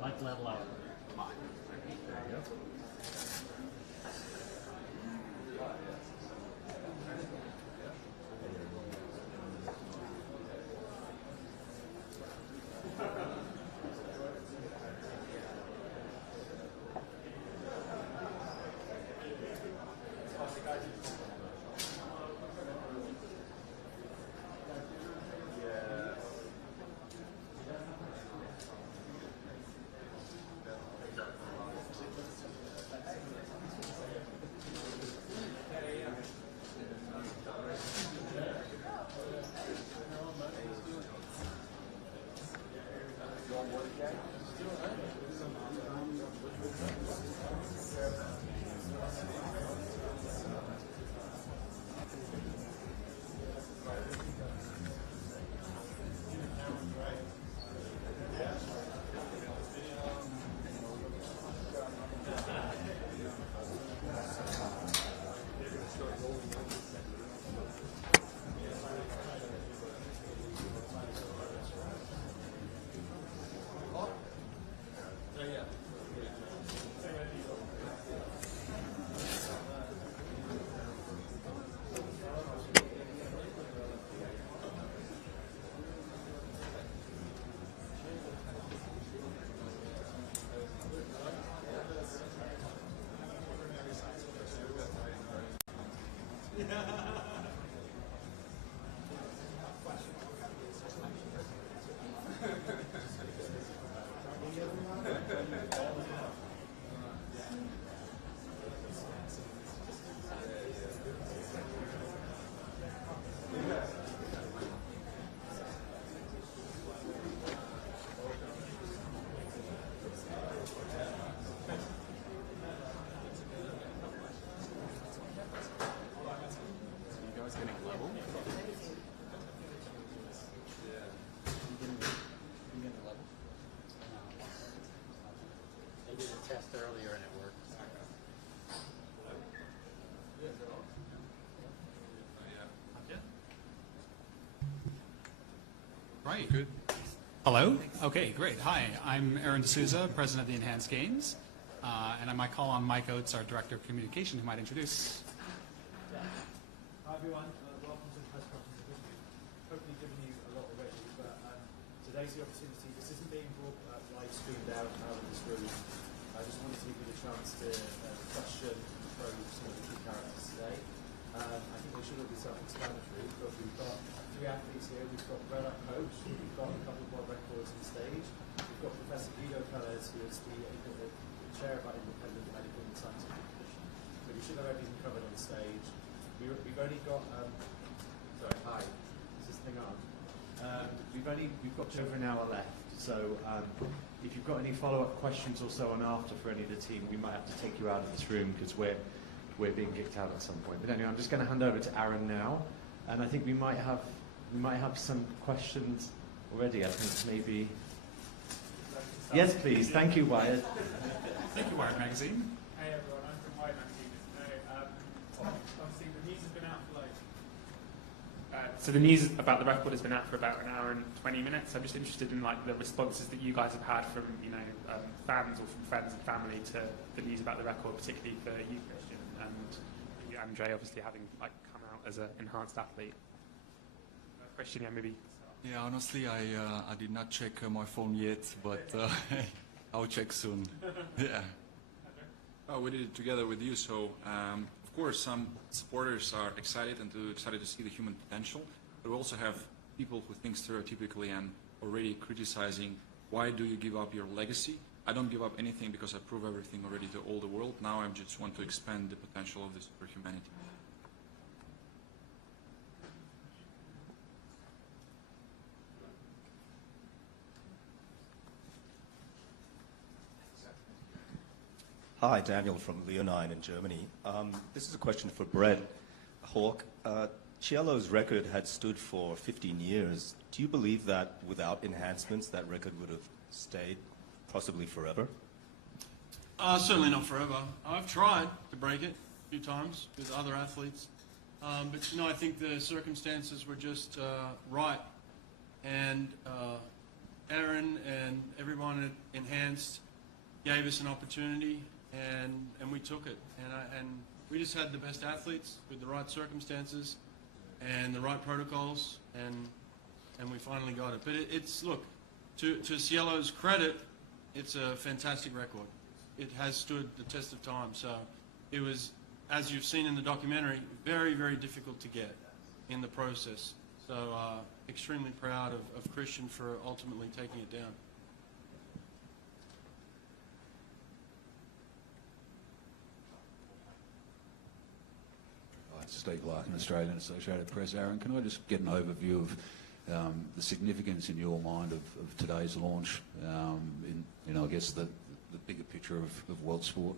Mike level out. Mike. There you go. Test earlier and it worked. Right. Good. Hello? Okay, great. Hi, I'm Aron D'Souza, president of the Enhanced Games, and I might call on Mike Oates, our director of communication, who might introduce. Hi everyone, welcome to the press conference. Hopefully given you a lot already, but today's the opportunity. This isn't being live streamed out of this room. I just wanted to give you the chance to question, probe some of the key characters today. I think they should all be self-explanatory, but we've got three athletes here. We've got Brett, coach. We've got a couple of world records on stage. We've got Professor Guido Perez, who is the chair of our independent medical and scientific commission. So we should have everything covered on stage. We've only got, sorry, hi, is this thing on? We've got over an hour left, so if you've got any follow-up questions or so on after for any of the team, we might have to take you out of this room because we're being kicked out at some point. But anyway, I'm just going to hand over to Aron now, and I think we might have some questions already. I think maybe Yes, please. Thank you, Wyatt. Thank you, Wired Magazine. Hey everyone, I'm from White Magazine. Obviously the news has been out for so the news about the record has been out for about an hour and 20 minutes. I'm just interested in like the responses that you guys have had from fans or from friends and family to the news about the record, particularly for you, Kristian, and you, Andrii, obviously having like come out as an enhanced athlete. Kristian, yeah, maybe. Yeah, honestly, I did not check my phone yet, but I'll check soon. Yeah. Oh, we did it together with you, so of course some supporters are excited to see the human potential, but we also have people who think stereotypically and already criticizing, why do you give up your legacy? I don't give up anything because I prove everything already to all the world. Now I just want to expand the potential of the superhumanity. Hi, Daniel from Leonine in Germany. This is a question for Brett Hawk. Ciello's record had stood for 15 years. Do you believe that without enhancements, that record would have stayed possibly forever? Certainly not forever. I've tried to break it a few times with other athletes. But no, I think the circumstances were just right. And Aron and everyone at Enhanced gave us an opportunity, and we took it. And we just had the best athletes with the right circumstances and the right protocols, and we finally got it. But it's look, to Ciello's credit, it's a fantastic record. It has stood the test of time. So it was, as you've seen in the documentary, very, very difficult to get in the process. So extremely proud of Kristian for ultimately taking it down. Steve Larkin, Australian Associated Press. Aron, can I just get an overview of the significance in your mind of today's launch in I guess the bigger picture of world sport?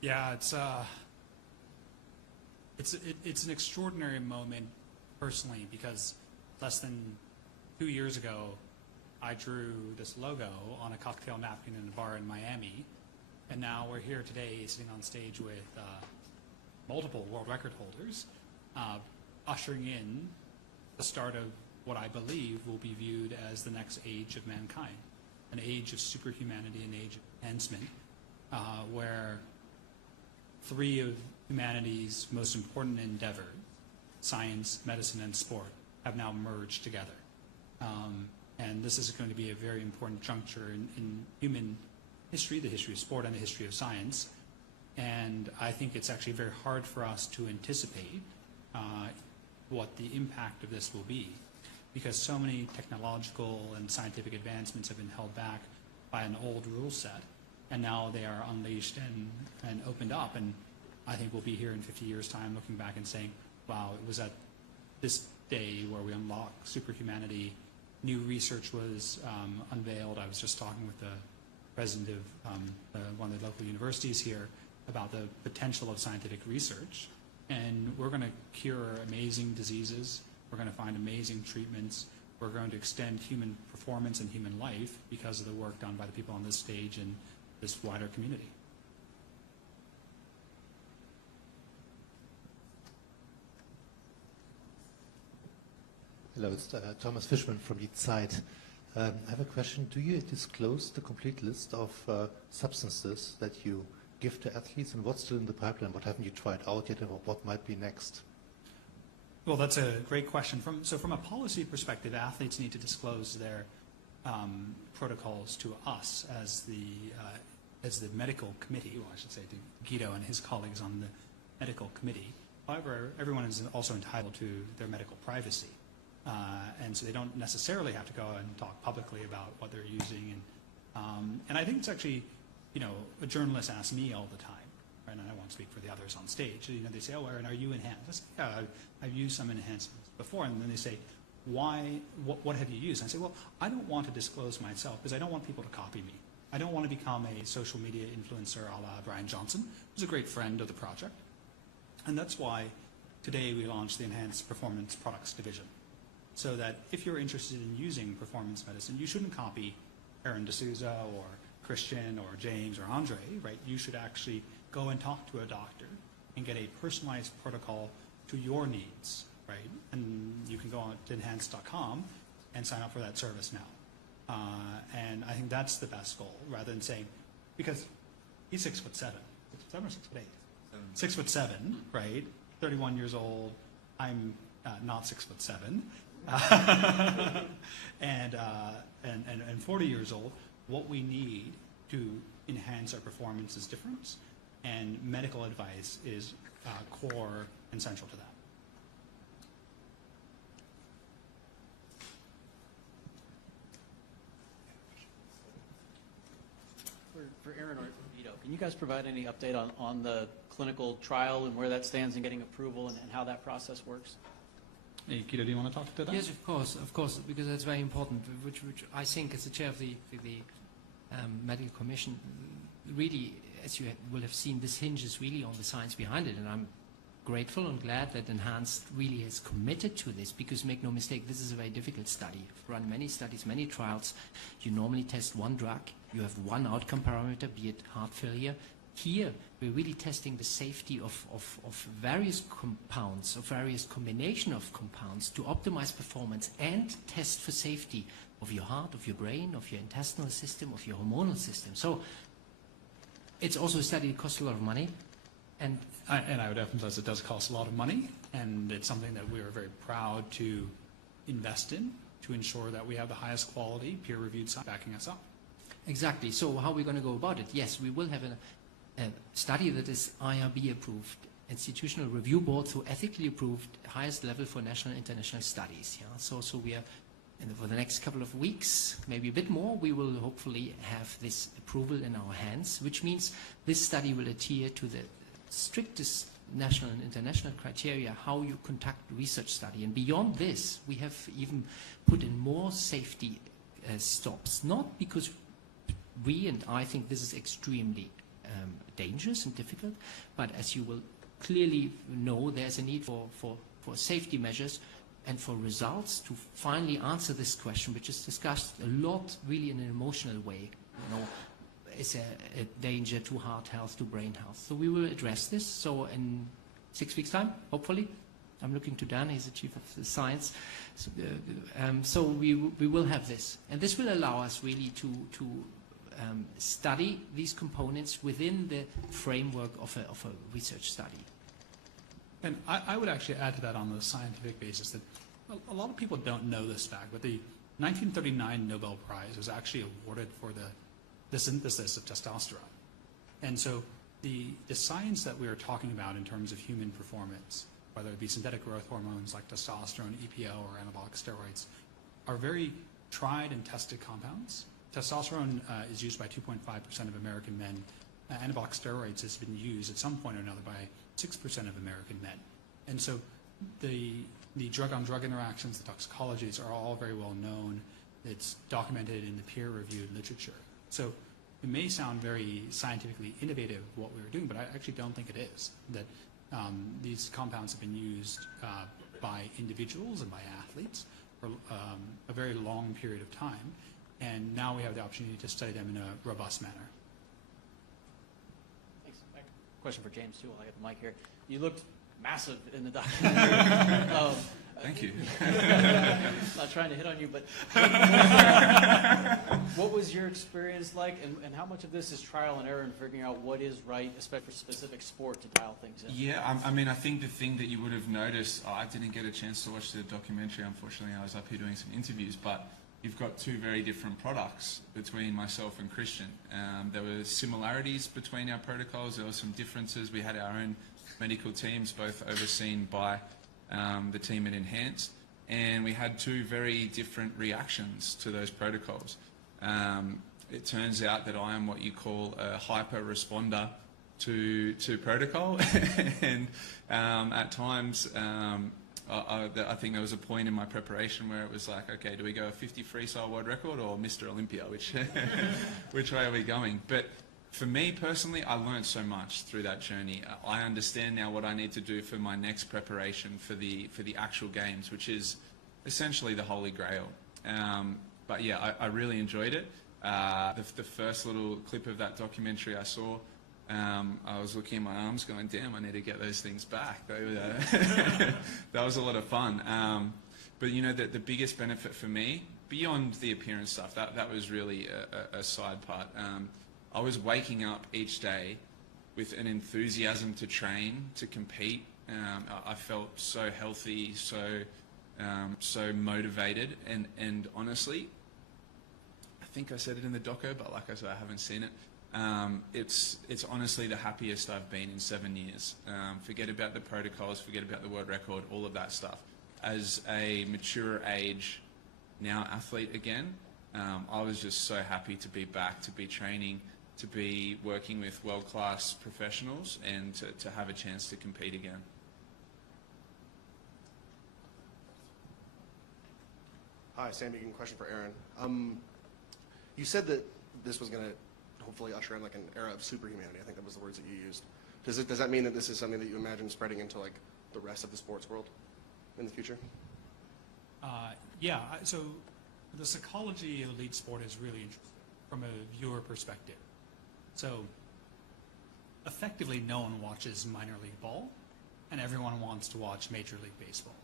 Yeah, it's an extraordinary moment personally, because less than 2 years ago I drew this logo on a cocktail napkin in a bar in Miami, and now we're here today sitting on stage with multiple world record holders, ushering in the start of what I believe will be viewed as the next age of mankind, an age of superhumanity, an age of enhancement, where three of humanity's most important endeavors, science, medicine, and sport, have now merged together. And this is going to be a very important juncture in human history, the history of sport and the history of science. And I think it's actually very hard for us to anticipate what the impact of this will be, because so many technological and scientific advancements have been held back by an old rule set, and now they are unleashed and opened up. And I think we'll be here in 50 years' time looking back and saying, wow, it was at this day where we unlocked superhumanity. New research was unveiled. I was just talking with the president of one of the local universities here about the potential of scientific research, and we're going to cure amazing diseases, we're going to find amazing treatments, we're going to extend human performance and human life because of the work done by the people on this stage and this wider community. Hello, it's Thomas Fishman from Die Zeit. I have a question. Do you disclose the complete list of substances that you give to athletes, and what's still in the pipeline? What haven't you tried out yet, and what might be next? Well, that's a great question. So from a policy perspective, athletes need to disclose their protocols to us as the medical committee, well, I should say to Guido and his colleagues on the medical committee. However, everyone is also entitled to their medical privacy. And so they don't necessarily have to go and talk publicly about what they're using. And I think it's actually, a journalist asks me all the time, right, and I won't speak for the others on stage. They say, oh, Aron, are you enhanced? I say, yeah, I've used some enhancements before. And then they say, why, what have you used? And I say, well, I don't want to disclose myself because I don't want people to copy me. I don't want to become a social media influencer a la Brian Johnson, who's a great friend of the project. And that's why today we launched the Enhanced Performance Products Division. So that if you're interested in using performance medicine, you shouldn't copy Aron D'Souza or Kristian or James or Andrii, right, you should actually go and talk to a doctor and get a personalized protocol to your needs, right? And you can go on to enhance.com and sign up for that service now. And I think that's the best goal, rather than saying, because he's 6'7", 6'7" or 6'8", 6'7", right? 31 years old. I'm not 6'7", and 40 years old. What we need to enhance our performance is different, and medical advice is core and central to that. For Aron or Vito, can you guys provide any update on the clinical trial and where that stands in getting approval and how that process works? Hey, Guido, do you want to talk to that? Yes, of course, because that's very important, which I think as the chair of the Medical Commission, really, as you will have seen, this hinges really on the science behind it, and I'm grateful and glad that Enhanced really has committed to this, because make no mistake, this is a very difficult study. I've run many studies, many trials. You normally test one drug, you have one outcome parameter, be it heart failure. Here, we're really testing the safety of various compounds, of various combination of compounds to optimize performance and test for safety of your heart, of your brain, of your intestinal system, of your hormonal system. So it's also a study that costs a lot of money. And I would emphasize it does cost a lot of money, and it's something that we are very proud to invest in to ensure that we have the highest quality peer-reviewed science backing us up. Exactly. So how are we going to go about it? Yes, we will have a study that is IRB approved, institutional review board, so ethically approved, highest level for national and international studies. Yeah? So we are, for the next couple of weeks, maybe a bit more, we will hopefully have this approval in our hands, which means this study will adhere to the strictest national and international criteria how you conduct research study. And beyond this, we have even put in more safety stops, not because we, and I think this is extremely dangerous and difficult, but as you will clearly know, there's a need for safety measures and for results to finally answer this question, which is discussed a lot really in an emotional way. You know, is a danger to heart health, to brain health. So we will address this. So in 6 weeks' time, hopefully, I'm looking to Dan, he's the chief of the science. So we will have this. And this will allow us really to study these components within the framework of a research study. And I would actually add to that on the scientific basis that a lot of people don't know this fact, but the 1939 Nobel Prize was actually awarded for the synthesis of testosterone. And so the science that we are talking about in terms of human performance, whether it be synthetic growth hormones like testosterone, EPO, or anabolic steroids, are very tried and tested compounds. Testosterone is used by 2.5% of American men. Anabolic steroids has been used at some point or another by 6% of American men. And so the drug-on-drug interactions, the toxicologies are all very well known. It's documented in the peer-reviewed literature. So it may sound very scientifically innovative what we were doing, but I actually don't think it is. That these compounds have been used by individuals and by athletes for a very long period of time, and now we have the opportunity to study them in a robust manner. Thanks. Question for James too, while I get the mic here. You looked massive in the documentary. Thank you. Not trying to hit on you, but what was your experience like, and how much of this is trial and error and figuring out what is right, especially for specific sport, to dial things in? Yeah, I mean, I think the thing that you would have noticed, I didn't get a chance to watch the documentary, unfortunately. I was up here doing some interviews, but you've got two very different products between myself and Kristian. There were similarities between our protocols. There were some differences. We had our own medical teams, both overseen by the team at Enhanced, and we had two very different reactions to those protocols. It turns out that I am what you call a hyper responder to protocol, and at times I think there was a point in my preparation where it was like, okay, do we go a 50 freestyle world record or Mr. Olympia? Which way are we going? But for me personally, I learned so much through that journey. I understand now what I need to do for my next preparation for the actual games, which is essentially the holy grail. But yeah, I really enjoyed it. The first little clip of that documentary I saw, I was looking at my arms going, damn, I need to get those things back. That was a lot of fun. But you know, the biggest benefit for me, beyond the appearance stuff, that was really a side part. I was waking up each day with an enthusiasm to train, to compete. I felt so healthy, so motivated, and honestly, I think I said it in the doco, but like I said, I haven't seen it. It's honestly the happiest I've been in 7 years. Forget about the protocols, forget about the world record, all of that stuff. As a mature age, now athlete again, I was just so happy to be back, to be training, to be working with world-class professionals, and to have a chance to compete again. Hi, Sam Egan, question for Aron. You said that this was going to hopefully usher in like an era of superhumanity. I think that was the words that you used. Does that mean that this is something that you imagine spreading into like the rest of the sports world in the future? Yeah, so the psychology of elite sport is really interesting from a viewer perspective. So effectively no one watches minor league ball, and everyone wants to watch Major League Baseball.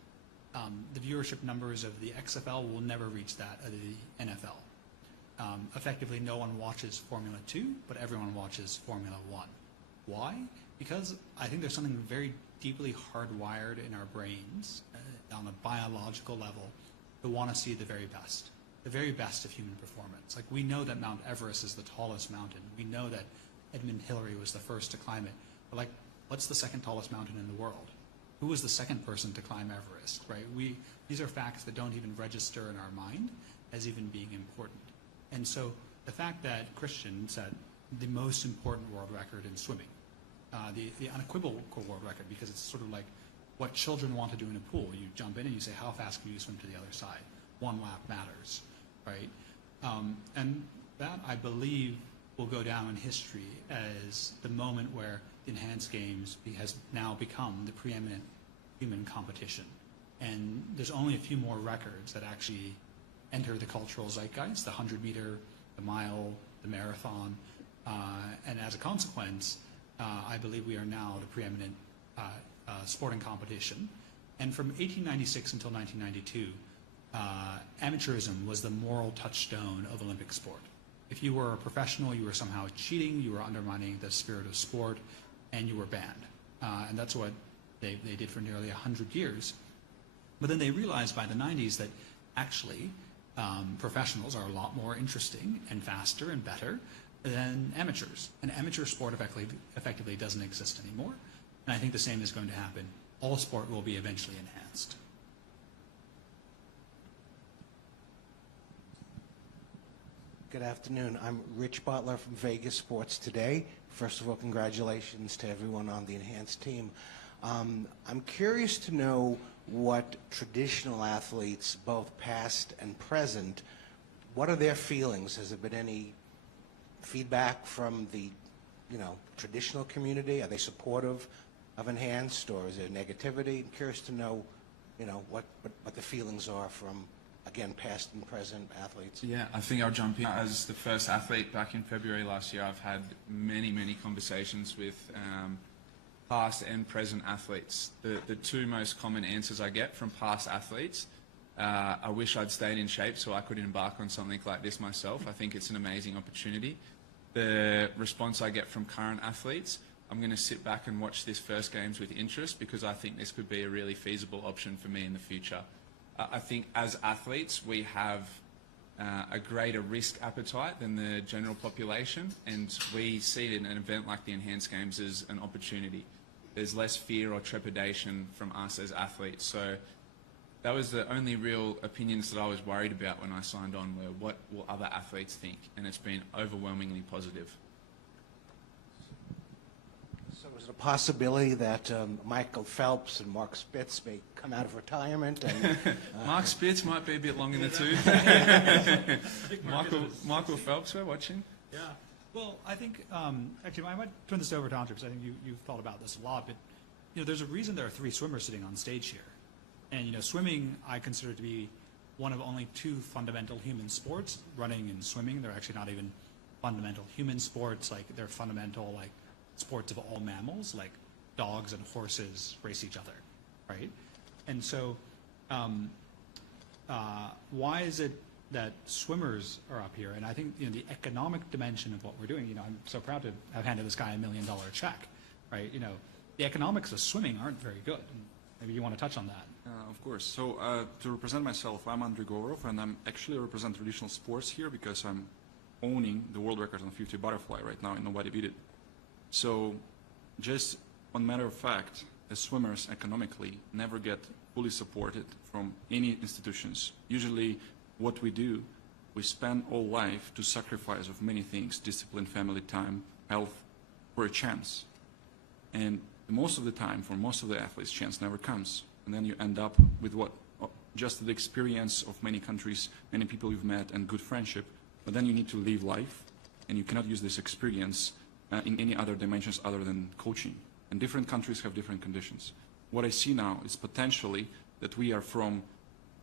The viewership numbers of the XFL will never reach that of the NFL. Effectively, no one watches Formula 2, but everyone watches Formula 1. Why? Because I think there's something very deeply hardwired in our brains on a biological level to want to see the very best of human performance. Like, we know that Mount Everest is the tallest mountain. We know that Edmund Hillary was the first to climb it. But like, what's the second tallest mountain in the world? Who was the second person to climb Everest, right? These are facts that don't even register in our mind as even being important. And so the fact that Kristian set the most important world record in swimming, the unequivocal world record, because it's sort of like what children want to do in a pool. You jump in and you say, how fast can you swim to the other side? 1 lap matters, right? And that, I believe, will go down in history as the moment where the Enhanced Games has now become the preeminent human competition. And there's only a few more records that actually enter the cultural zeitgeist, the 100-meter, the mile, the marathon, and as a consequence, I believe we are now the preeminent sporting competition. And from 1896 until 1992, amateurism was the moral touchstone of Olympic sport. If you were a professional, you were somehow cheating, you were undermining the spirit of sport, and you were banned. And that's what they did for nearly 100 years. But then they realized by the 90s that actually professionals are a lot more interesting and faster and better than amateurs. And amateur sport effectively doesn't exist anymore. And I think the same is going to happen. All sport will be eventually enhanced. Good afternoon. I'm Rich Butler from Vegas Sports Today. First of all, congratulations to everyone on the enhanced team. I'm curious to know what traditional athletes, both past and present, what are their feelings? Has there been any feedback from the, traditional community? Are they supportive of enhanced, or is there negativity? I'm curious to know, what the feelings are from, again, past and present athletes. Yeah, I think I'll jump in. As the first athlete back in February last year, I've had many, many conversations with past and present athletes. The two most common answers I get from past athletes, I wish I'd stayed in shape so I could embark on something like this myself. I think it's an amazing opportunity. The response I get from current athletes, I'm going to sit back and watch this first games with interest because I think this could be a really feasible option for me in the future. I think as athletes, we have a greater risk appetite than the general population, and we see an event like the Enhanced Games as an opportunity. There's less fear or trepidation from us as athletes. So that was the only real opinions that I was worried about when I signed on, were what will other athletes think, and it's been overwhelmingly positive. So is it a possibility that Michael Phelps and Mark Spitz may come out of retirement? And, Mark Spitz might be a bit long in the tooth. Michael Phelps, we're watching. Yeah. Well, I think, actually, I might turn this over to Andrii, because I think you've thought about this a lot, but, there's a reason there are 3 swimmers sitting on stage here. And, swimming I consider to be one of only two fundamental human sports, running and swimming. They're actually not even fundamental human sports. Like, they're fundamental, like, sports of all mammals, like dogs and horses race each other, right? And so why is it that swimmers are up here? And I think, you know, the economic dimension of what we're doing, you know, I'm so proud to have handed this guy $1 million check, right? You know, the economics of swimming aren't very good. And maybe you want to touch on that. Of course. So to represent myself, I'm Andrii Govorov, and I'm actually represent traditional sports here because I'm owning the world record on 50 butterfly right now, and nobody beat it. So just one matter of fact, the swimmers economically never get fully supported from any institutions. Usually what we do, we spend all life to sacrifice of many things, discipline, family time, health, for a chance. And most of the time, for most of the athletes, chance never comes. And then you end up with what? Just the experience of many countries, many people you've met, and good friendship. But then you need to live life, and you cannot use this experience in any other dimensions other than coaching. And different countries have different conditions. What I see now is potentially that we are from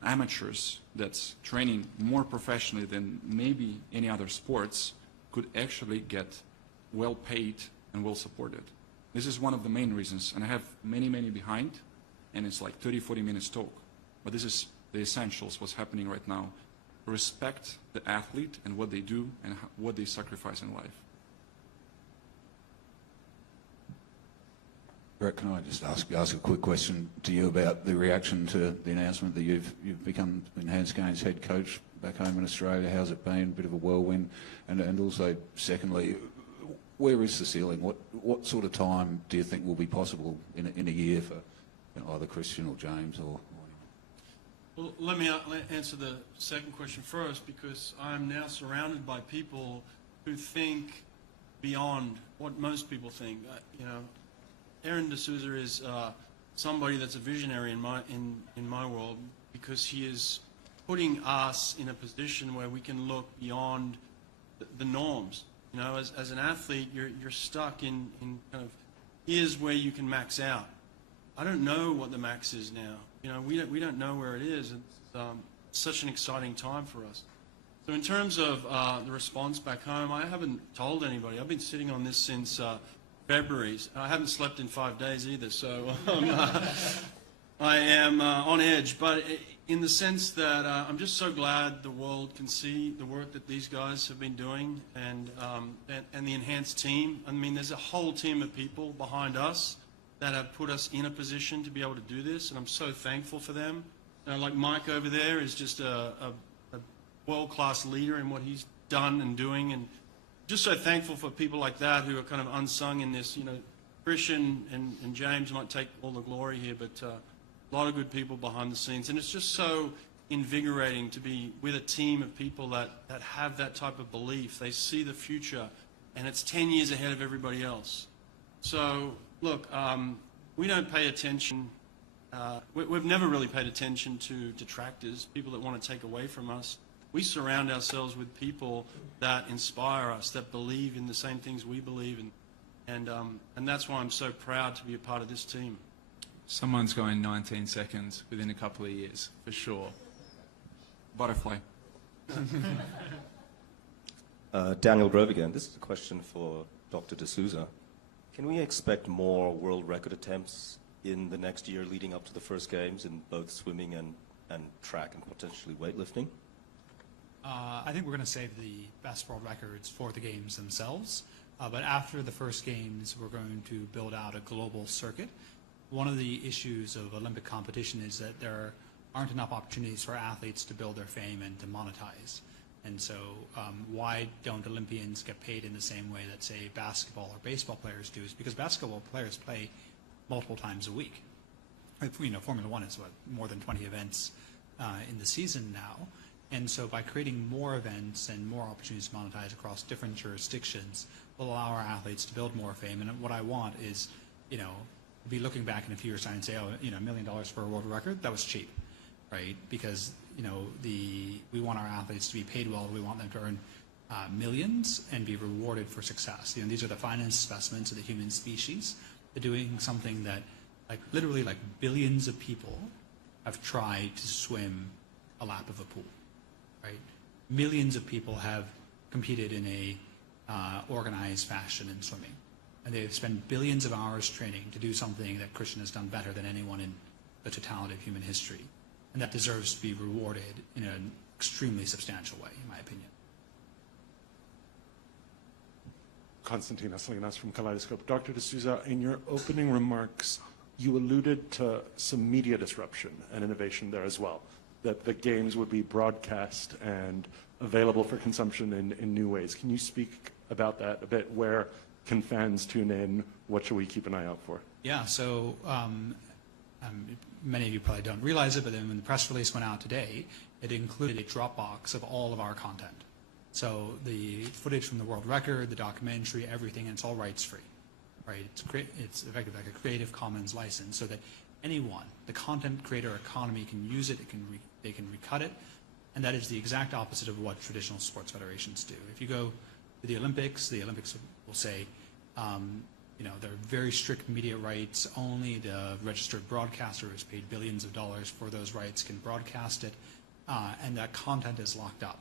amateurs that's training more professionally than maybe any other sports could actually get well paid and well supported. This is one of the main reasons, and I have many, many behind, and it's like 30, 40 minutes talk. But this is the essentials, what's happening right now. Respect the athlete and what they do and what they sacrifice in life. Brett, can I just ask a quick question to you about the reaction to the announcement that you've become Enhanced Games head coach back home in Australia? How's it been? A bit of a whirlwind. And also, secondly, where is the ceiling? What sort of time do you think will be possible in a year for, you know, either Kristian or James or? Well, let me answer the second question first, because I'm now surrounded by people who think beyond what most people think. You know, Aron D'Souza is somebody that's a visionary in my world, because he is putting us in a position where we can look beyond the norms. You know, as an athlete, you're stuck in kind of, here's where you can max out. I don't know what the max is now. You know, we don't know where it is. It's such an exciting time for us. So in terms of the response back home, I haven't told anybody. I've been sitting on this since February. I haven't slept in 5 days either, so I am on edge. But in the sense that I'm just so glad the world can see the work that these guys have been doing, and the Enhanced team. I mean, there's a whole team of people behind us that have put us in a position to be able to do this, and I'm so thankful for them. Like Mike over there is just a world-class leader in what he's done and doing, and just so thankful for people like that who are kind of unsung in this. You know, Kristian and James might take all the glory here, but a lot of good people behind the scenes, and it's just so invigorating to be with a team of people that have that type of belief. They see the future, and it's 10 years ahead of everybody else. So look, we don't pay attention. We've never really paid attention to detractors, people that want to take away from us. We surround ourselves with people that inspire us, that believe in the same things we believe in, and that's why I'm so proud to be a part of this team. Someone's going 19 seconds within a couple of years, for sure. Butterfly. Daniel Grove again. This is a question for Dr. D'Souza. Can we expect more world record attempts in the next year leading up to the first games in both swimming and track and potentially weightlifting? I think we're going to save the best world records for the games themselves. But after the first games, we're going to build out a global circuit. One of the issues of Olympic competition is that there aren't enough opportunities for athletes to build their fame and to monetize. And so why don't Olympians get paid in the same way that, say, basketball or baseball players do? Is because basketball players play multiple times a week. You know, Formula One is, what, more than 20 events in the season now. And so by creating more events and more opportunities to monetize across different jurisdictions will allow our athletes to build more fame. And what I want is, you know, be looking back in a few years' time and say, oh, you know, $1 million for a world record, that was cheap, right? Because, you know, we want our athletes to be paid well. We want them to earn millions and be rewarded for success. You know, these are the finest specimens of the human species. They're doing something that, like, literally, like, billions of people have tried to swim a lap of a pool, right? Millions of people have competed in a organized fashion in swimming, and they've spent billions of hours training to do something that Kristian has done better than anyone in the totality of human history, and that deserves to be rewarded in an extremely substantial way, in my opinion. Konstantin Aslinas from Kaleidoscope. Dr. D'Souza, in your opening remarks, you alluded to some media disruption and innovation there as well, that the games would be broadcast and available for consumption in new ways. Can you speak about that a bit? Where can fans tune in? What should we keep an eye out for? Yeah, so many of you probably don't realize it, but then when the press release went out today, it included a Dropbox of all of our content. So the footage from the world record, the documentary, everything, and it's all rights-free, right? It's effectively like a Creative Commons license, so that anyone, the content creator economy, can use it. They can recut it, and that is the exact opposite of what traditional sports federations do. If you go to the Olympics will say, there are very strict media rights. Only the registered broadcaster who's paid billions of dollars for those rights can broadcast it, and that content is locked up.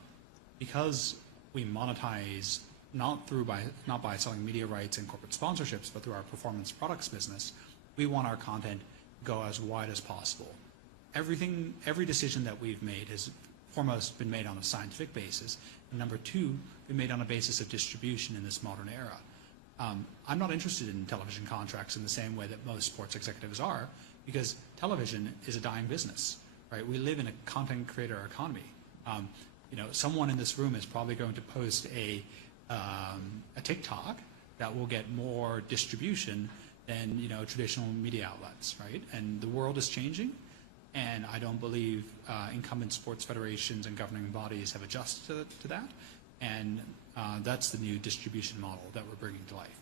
Because we monetize not by selling media rights and corporate sponsorships, but through our performance products business, we want our content to go as wide as possible. Every decision that we've made has foremost been made on a scientific basis, and number two, been made on a basis of distribution in this modern era. I'm not interested in television contracts in the same way that most sports executives are, because television is a dying business, right? We live in a content creator economy. Someone in this room is probably going to post a TikTok that will get more distribution than traditional media outlets, right? And the world is changing, and I don't believe incumbent sports federations and governing bodies have adjusted to that, and that's the new distribution model that we're bringing to life.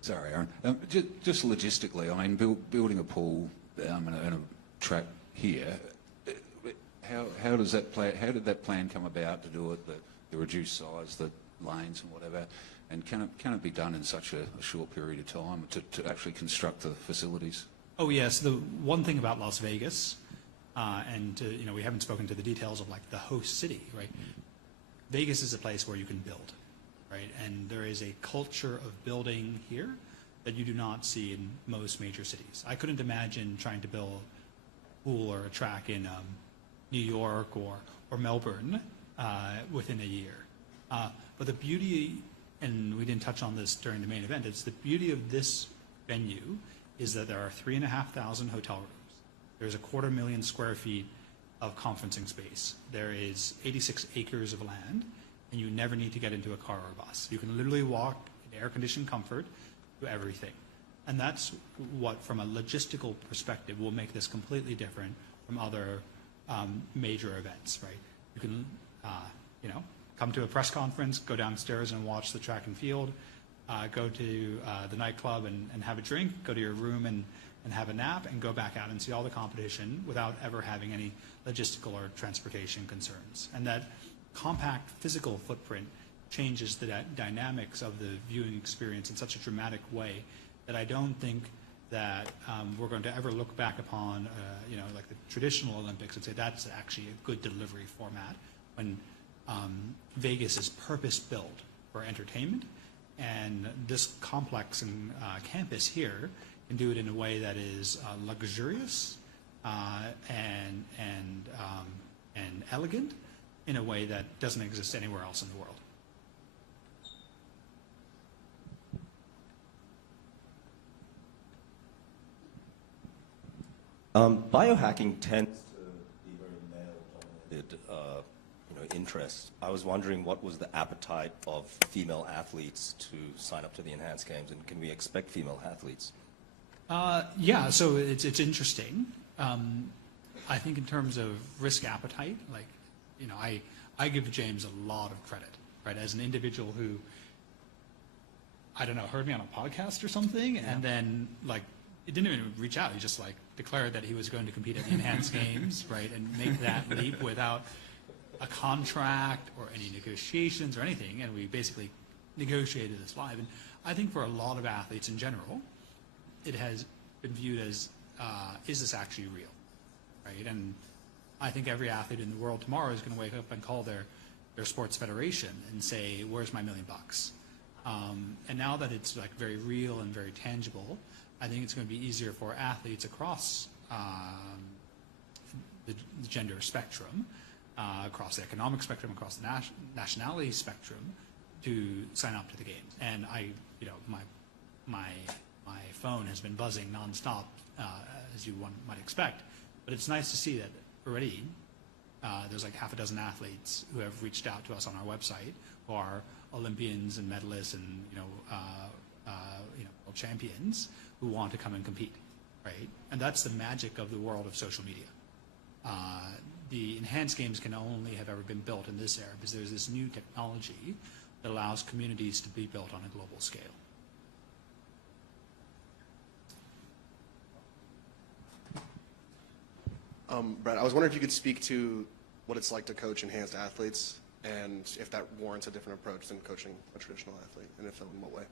Sorry, Aaron. Just logistically, I mean, building a pool and a track here. How does that plan? How did that plan come about to do it? The reduced size, the lanes, and whatever. And can it be done in such a short period of time to actually construct the facilities? Oh yes. The one thing about Las Vegas, we haven't spoken to the details of like the host city, right? Vegas is a place where you can build. Right? And there is a culture of building here that you do not see in most major cities. I couldn't imagine trying to build a pool or a track in New York or Melbourne within a year. But the beauty, and we didn't touch on this during the main event, it's the beauty of this venue is that there are 3,500 hotel rooms. There's 250,000 square feet of conferencing space. There is 86 acres of land, and you never need to get into a car or a bus. You can literally walk in air-conditioned comfort to everything. And that's what, from a logistical perspective, will make this completely different from other major events, right? You can, come to a press conference, go downstairs and watch the track and field, go to the nightclub and have a drink, go to your room and have a nap, and go back out and see all the competition without ever having any logistical or transportation concerns. And that compact physical footprint changes the dynamics of the viewing experience in such a dramatic way that I don't think that we're going to ever look back upon, like the traditional Olympics and say that's actually a good delivery format, when Vegas is purpose-built for entertainment, and this complex and campus here can do it in a way that is luxurious and elegant, in a way that doesn't exist anywhere else in the world. Biohacking tends to be very male-dominated interest. I was wondering what was the appetite of female athletes to sign up to the Enhanced Games, and can we expect female athletes? Yeah, so it's interesting. I think in terms of risk appetite, like, I give James a lot of credit, right? As an individual who, I don't know, heard me on a podcast or something, and then, like, he didn't even reach out. He just, like, declared that he was going to compete at the Enhanced Games, right, and make that leap without a contract or any negotiations or anything, and we basically negotiated this live. And I think for a lot of athletes in general, it has been viewed as, is this actually real, right? And I think every athlete in the world tomorrow is going to wake up and call their sports federation and say, where's my $1 million? And now that it's like very real and very tangible, I think it's going to be easier for athletes across the gender spectrum, across the economic spectrum, across the nationality spectrum, to sign up to the games. And my phone has been buzzing nonstop, as one might expect. But it's nice to see that already there's like half a dozen athletes who have reached out to us on our website who are Olympians and medalists and world champions who want to come and compete, right? And that's the magic of the world of social media. The enhanced games can only have ever been built in this era because there's this new technology that allows communities to be built on a global scale. Brett, I was wondering if you could speak to what it's like to coach enhanced athletes and if that warrants a different approach than coaching a traditional athlete, and if so, in what way?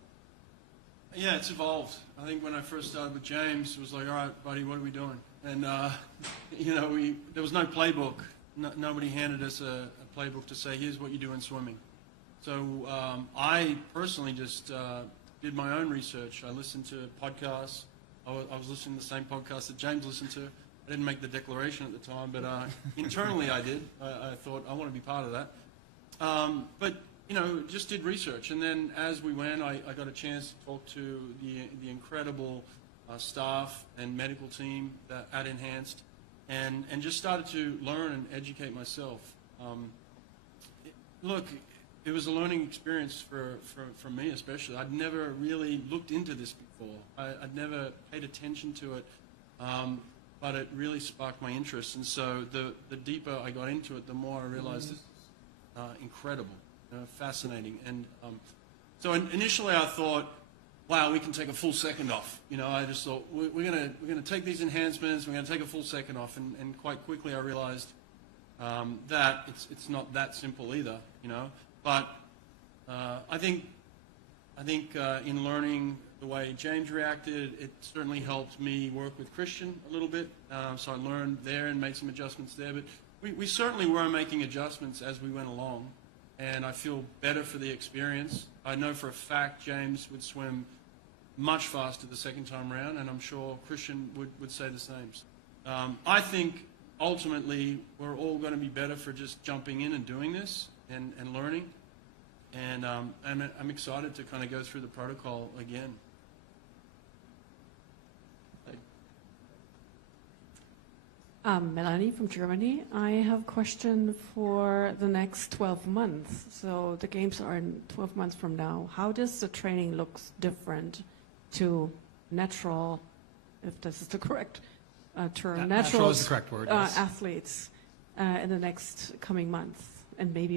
Yeah, it's evolved. I think when I first started with James, it was like, all right, buddy, what are we doing? And, there was no playbook. Nobody handed us a playbook to say, here's what you do in swimming. So I personally just did my own research. I listened to podcasts. I was listening to the same podcast that James listened to. I didn't make the declaration at the time, but internally I did. I thought, I want to be part of that. But just did research. And then as we went, I got a chance to talk to the incredible staff and medical team at Enhanced, and just started to learn and educate myself. Look, it was a learning experience for me especially. I'd never really looked into this before. I'd never paid attention to it, but it really sparked my interest. And so the deeper I got into it, the more I realized this is incredible, fascinating. And so initially I thought, wow, we can take a full second off. I just thought, we're gonna take these enhancements, we're gonna take a full second off, and quite quickly I realized that it's not that simple either. But I think in learning the way James reacted, it certainly helped me work with Kristian a little bit. So I learned there and made some adjustments there. But we certainly were making adjustments as we went along, and I feel better for the experience. I know for a fact James would swim much faster the second time around, and I'm sure Kristian would say the same. I think ultimately we're all going to be better for just jumping in and doing this and learning. And I'm excited to kind of go through the protocol again. Melanie from Germany. I have a question for the next 12 months. So the games are in 12 months from now. How does the training look different to natural, if this is the correct term, natural is the correct word, yes. Athletes in the next coming months? And maybe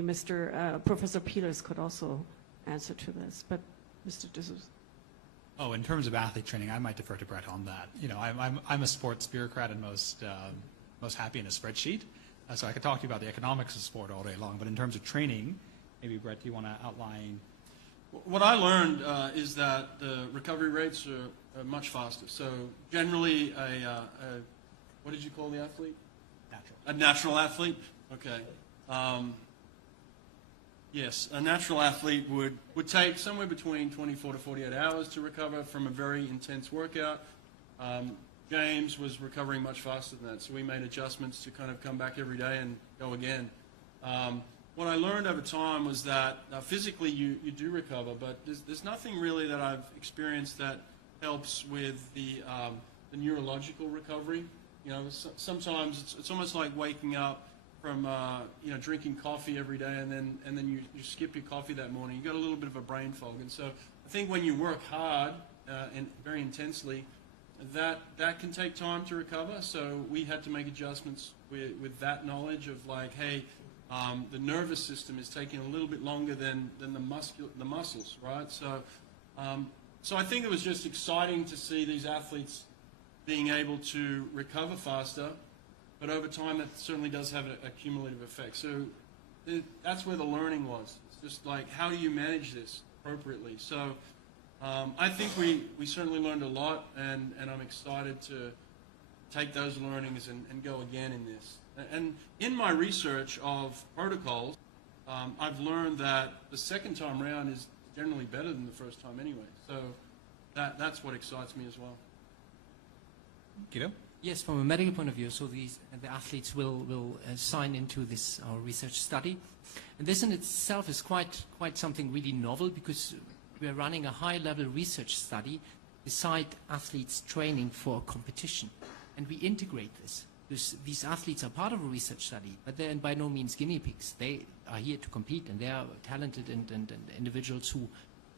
Professor Peters could also answer to this. But Mr. D'Souza. Oh, in terms of athlete training, I might defer to Brett on that. I'm a sports bureaucrat and most happy in a spreadsheet, so I could talk to you about the economics of sport all day long. But in terms of training, maybe Brett, do you want to outline? What I learned is that the recovery rates are much faster. So generally, what did you call the athlete? Natural. A natural athlete. Okay. Yes, a natural athlete would take somewhere between 24 to 48 hours to recover from a very intense workout. James was recovering much faster than that, so we made adjustments to kind of come back every day and go again. What I learned over time was that physically you do recover, but there's nothing really that I've experienced that helps with the neurological recovery. Sometimes it's almost like waking up from drinking coffee every day, and then you skip your coffee that morning. You got a little bit of a brain fog, and so I think when you work hard and very intensely, that can take time to recover. So we had to make adjustments with that knowledge of like, hey, the nervous system is taking a little bit longer than the muscles, right? So I think it was just exciting to see these athletes being able to recover faster. But over time, that certainly does have a cumulative effect. So that's where the learning was. It's just like, how do you manage this appropriately? So I think we certainly learned a lot, and I'm excited to take those learnings and go again in this. And in my research of protocols, I've learned that the second time round is generally better than the first time anyway. So that's what excites me as well. Guido? Yes, from a medical point of view, so the athletes will sign into this our research study. And this in itself is quite something really novel, because we are running a high-level research study beside athletes training for a competition. And we integrate this, because these athletes are part of a research study, but they're by no means guinea pigs. They are here to compete, and they are talented and individuals who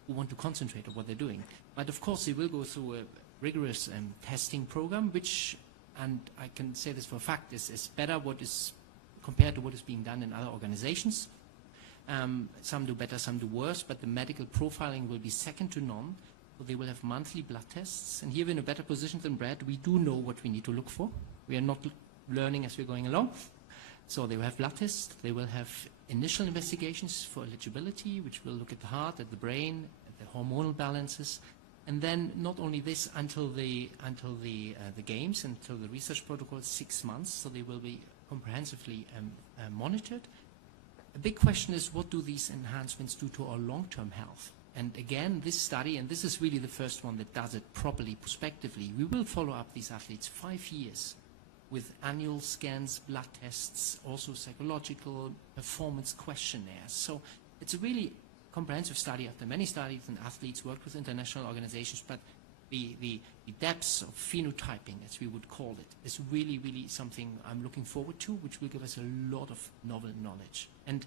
want to concentrate on what they're doing. But of course, they will go through a rigorous testing program, which, and I can say this for a fact, is better compared to what is being done in other organizations. Some do better, some do worse, but the medical profiling will be second to none. So they will have monthly blood tests, and here we're in a better position than Brad. We do know what we need to look for. We are not learning as we're going along. So they will have blood tests. They will have initial investigations for eligibility, which will look at the heart, at the brain, at the hormonal balances. And then not only this, until the games, until the research protocol, 6 months, so they will be comprehensively monitored. A big question is, what do these enhancements do to our long-term health? And again, this study, and this is really the first one that does it properly, prospectively, we will follow up these athletes 5 years with annual scans, blood tests, also psychological performance questionnaires. So it's a really comprehensive study after many studies, and athletes worked with international organizations, but the depths of phenotyping, as we would call it, is really, really something I'm looking forward to, which will give us a lot of novel knowledge. And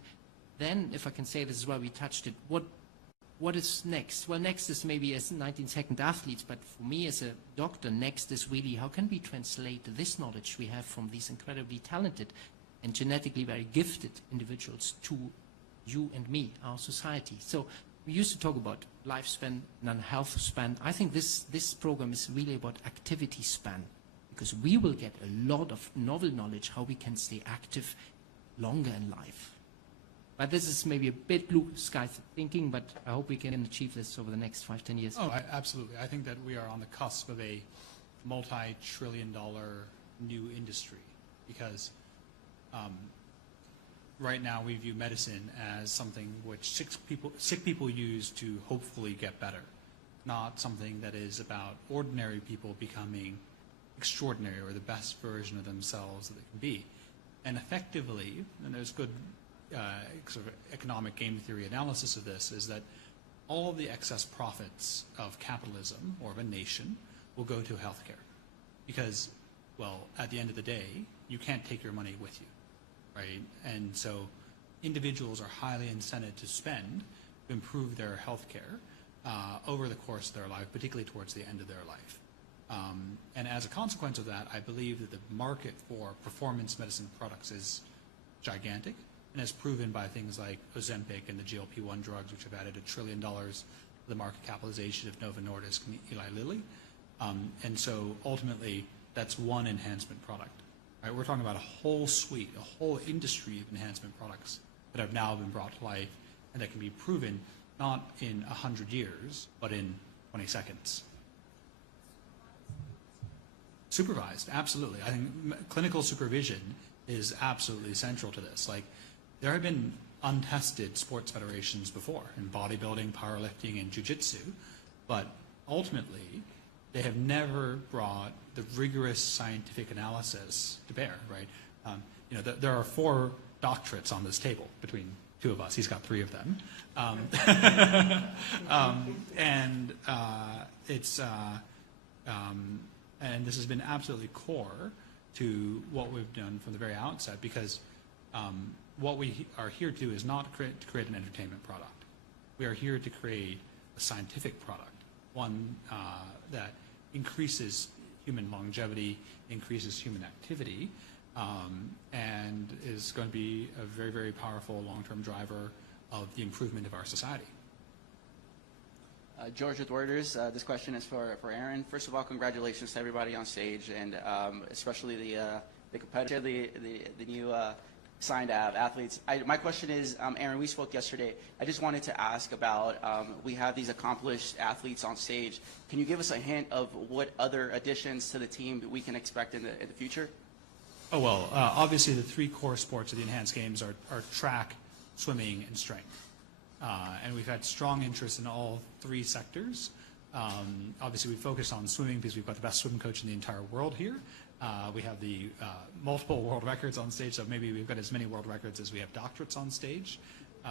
then, if I can say, this is why we touched it, what is next? Well, next is maybe as 19-second athletes, but for me as a doctor, next is really how can we translate this knowledge we have from these incredibly talented and genetically very gifted individuals to you and me, our society. So we used to talk about lifespan and health span. I think this program is really about activity span, because we will get a lot of novel knowledge how we can stay active longer in life. But this is maybe a bit blue sky thinking, but I hope we can achieve this over the next 5-10 years. Oh, absolutely. I think that we are on the cusp of a multi-trillion-dollar new industry, because right now we view medicine as something which sick people use to hopefully get better, not something that is about ordinary people becoming extraordinary or the best version of themselves that they can be. And effectively, and there's good sort of economic game theory analysis of this, is that all of the excess profits of capitalism or of a nation will go to healthcare. Because, well, at the end of the day, you can't take your money with you, right? And so individuals are highly incented to spend to improve their healthcare over the course of their life, particularly towards the end of their life. And as a consequence of that, I believe that the market for performance medicine products is gigantic, and as proven by things like Ozempic and the GLP-1 drugs, which have added $1 trillion to the market capitalization of Novo Nordisk and Eli Lilly. And so ultimately, that's one enhancement product. Right? We're talking about a whole suite, a whole industry of enhancement products that have now been brought to life and that can be proven not in 100 years, but in 20 seconds. Supervised, absolutely. I think clinical supervision is absolutely central to this. Like, there have been untested sports federations before in bodybuilding, powerlifting, and jiu-jitsu, but ultimately they have never brought the rigorous scientific analysis to bear, right? You know, there are 4 doctorates on this table between 2 of us. He's got 3 of them. And this has been absolutely core to what we've done from the very outset, because what we are here to do is not to create an entertainment product. We are here to create a scientific product, one that increases human longevity, increases human activity, and is going to be a very, very powerful long-term driver of the improvement of our society. George with Reuters. This question is for Aron. First of all, congratulations to everybody on stage, and especially the competitor, the new signed to have athletes. My question is, Aron, we spoke yesterday. I just wanted to ask about, we have these accomplished athletes on stage. Can you give us a hint of what other additions to the team that we can expect in the future? Oh, well, obviously the three core sports of the Enhanced Games are track, swimming, and strength. And we've had strong interest in all three sectors. Obviously, we focus on swimming because we've got the best swim coach in the entire world here. We have the multiple world records on stage, so maybe we've got as many world records as we have doctorates on stage.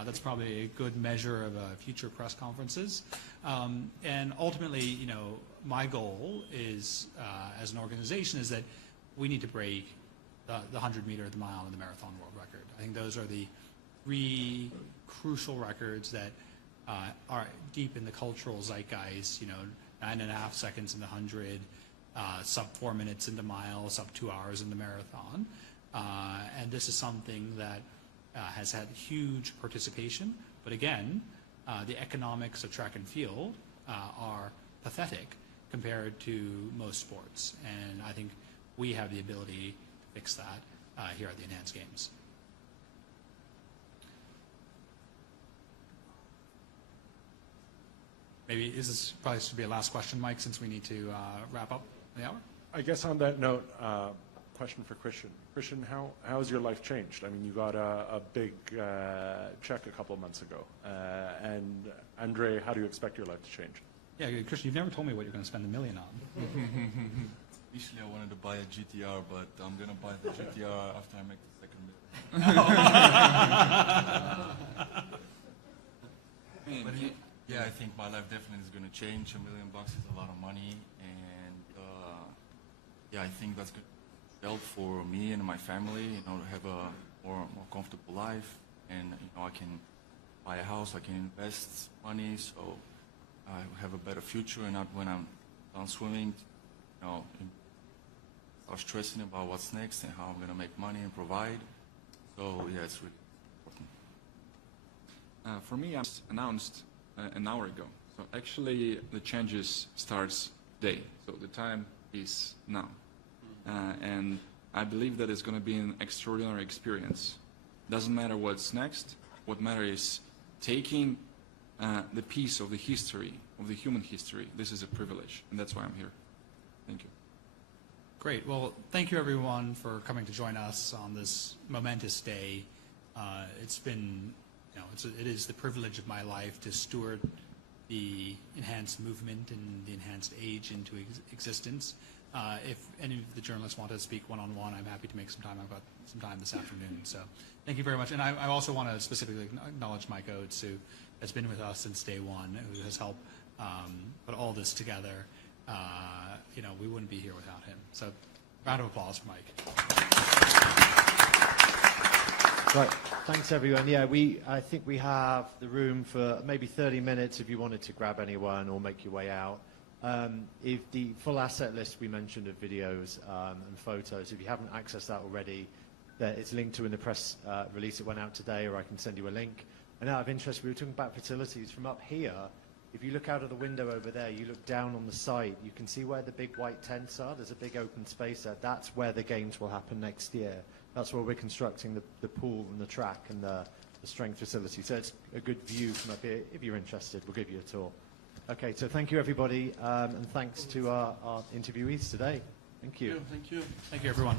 That's probably a good measure of future press conferences. And ultimately, you know, my goal is, as an organization, is that we need to break the 100-meter, the mile, and the marathon world record. I think those are the three crucial records that are deep in the cultural zeitgeist. You know, 9.5 seconds in the 100, sub 4 minutes in the mile, sub 2 hours in the marathon. And this is something that has had huge participation. But again, the economics of track and field are pathetic compared to most sports. And I think we have the ability to fix that here at the Enhanced Games. Maybe this probably should be a last question, Mike, since we need to wrap up the hour. I guess on that note, question for Kristian. Kristian, how has your life changed? I mean, you got a big check a couple of months ago. And Andrii, how do you expect your life to change? Yeah, Kristian, you've never told me what you're going to spend $1 million on. Initially, I wanted to buy a GTR, but I'm going to buy the GTR after I make the second million. But yeah, I think my life definitely is going to change. $1 million is a lot of money, and yeah, I think that's good help for me and my family. You know, to have a more comfortable life, and you know, I can buy a house, I can invest money, so I have a better future, and not when I'm done swimming, you know, start stressing about what's next and how I'm going to make money and provide. So yeah, it's really important. For me, I announced an hour ago. So actually, the changes starts today. So the time is now, and I believe that it's going to be an extraordinary experience. Doesn't matter what's next. What matters is taking the piece of the history, of the human history. This is a privilege, and that's why I'm here. Thank you. Great. Well, thank you everyone for coming to join us on this momentous day. It's been, you know, it is the privilege of my life to steward the enhanced movement and the enhanced age into existence. If any of the journalists want to speak one-on-one, I'm happy to make some time. I've got some time this afternoon. So thank you very much. And I also want to specifically acknowledge Mike Oates, who has been with us since day one, who has helped put all this together. You know, we wouldn't be here without him. So round of applause for Mike. Right, thanks everyone. Yeah, I think we have the room for maybe 30 minutes if you wanted to grab anyone or make your way out. If the full asset list we mentioned of videos and photos, if you haven't accessed that already, it's linked to in the press release that went out today, or I can send you a link. And out of interest, we were talking about facilities from up here. If you look out of the window over there, you look down on the site, you can see where the big white tents are. There's a big open space there. That's where the games will happen next year. That's where we're constructing the pool and the track and the strength facility. So it's a good view from up here. If you're interested, we'll give you a tour. Okay, so thank you everybody, and thanks to our interviewees today. Thank you. Thank you. Thank you everyone.